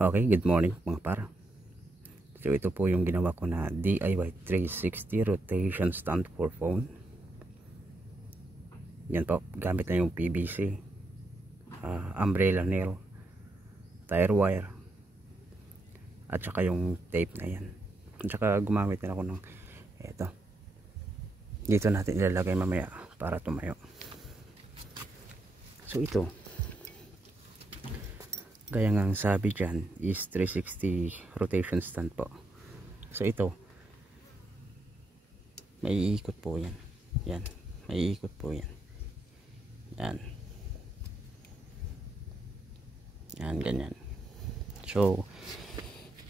Okay, good morning mga para. So ito po yung ginawa ko na DIY 360 rotation stand for phone. Yan po, gamit na yung PVC, umbrella nail, tire wire, at saka yung tape na yan. At saka gumamit na ako ng ito. Dito natin ilalagay mamaya para tumayo. So ito, gaya nga ang sabi dyan is 360 rotation stand po. So ito, may iikot po yan. Yan, may iikot po yan. Yan. Yan, ganyan. So,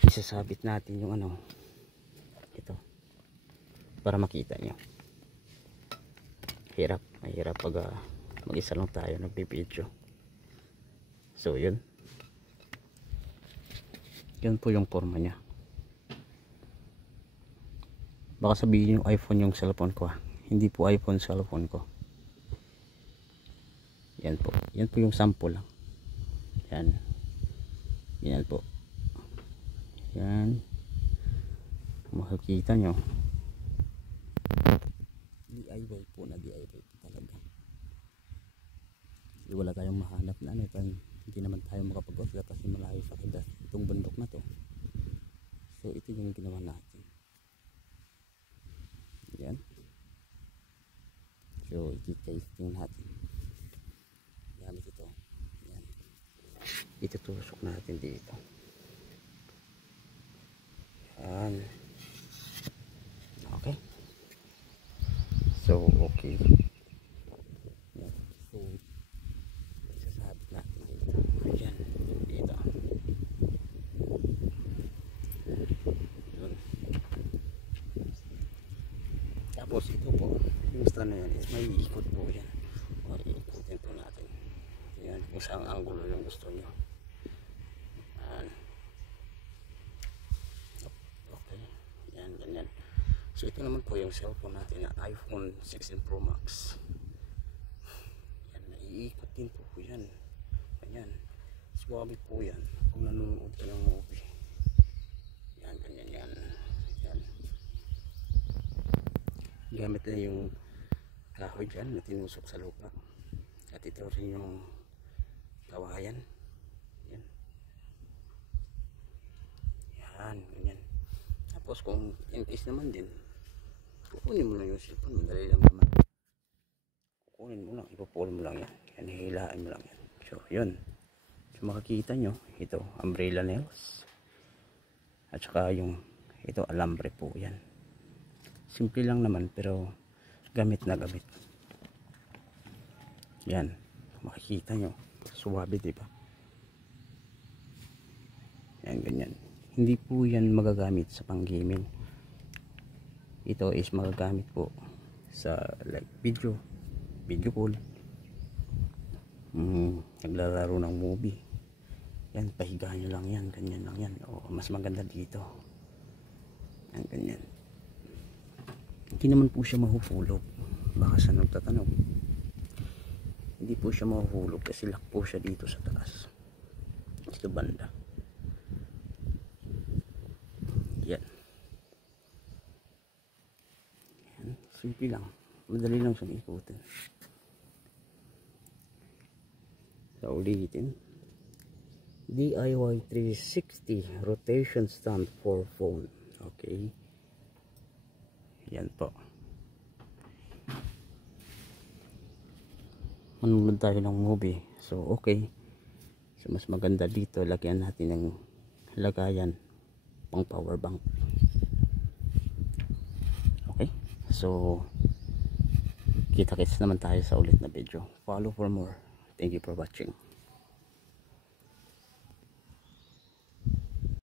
isasabit natin yung ano, ito, para makita nyo. Hirap, mahirap pag mag-isa lang tayo nagpipidyo. So, yun. Yan po yung forma nya. Baka sabihin yung iPhone yung cellphone ko. Hindi po iPhone cellphone ko. Yan po. Yan po yung sample lang. Yan. Yan po. Yan. Makikita nyo. DIY po na DIY po talaga. Kasi wala tayong mahanap na ano. Hindi naman tayo makapag-order kasi malayo sa kanila itong bundok na to. So ito yung ginawa natin. Yan. So i-testing natin. Gamit ito. Yan. Itutusok natin dito. Yan. Okay. So okay. Yan. So isasabit natin dito. Ayan. Dito. Yun. Tapos ito po, yung stand na yan is may ikot po yan. Ikutin po natin. Yan, kung saan angulo yung gusto nyo. Yan. Okay. Yan, ganyan. So ito naman po yung cellphone natin na iPhone 16 Pro Max. Yan, naiikot din po yan. Ganyan. Swabe po yan kung nanonood ka ng movie. Yan, ganyan yan. Yan. Gamit na yung kahoy dyan na tinusok sa lupa. At ito rin yung kawayan. Yan. Yan, ganyan. Tapos kung in case naman din, kukunin mo lang yung cellphone. Madali lang naman. Kukunin mo lang, ipupul mo lang yan. Yan, hihilaan mo lang yan. So, yun. So, makikita nyo, ito, umbrella nails. At saka yung, ito, alambre po yan. Simple lang naman, pero gamit na gamit. Yan, makikita nyo. Suwabe, diba? Yan, ganyan. Hindi po yan magagamit sa pang-gaming. Ito is magagamit po sa like video call. Naglalaro ng movie. Yan, pahiga nyo lang yan. Ganyan lang yan. O, mas maganda dito. Yan, ganyan. Hindi naman po siya mahuhulog. Baka sa nagtatanong. Hindi po siya mahuhulog kasi lock po siya dito sa taas. Dito banda. Yan. Yan. Simple lang. Madali lang siyang ikutin. So, ulitin. DIY 360 rotation stand for phone. Okay. Yan po. Manonood tayo ng movie. So, okay. So, mas maganda dito. Lagyan natin ng lagayan pang power bank. Okay. So, kita-kits naman tayo sa ulit na video. Follow for more. Thank you for watching.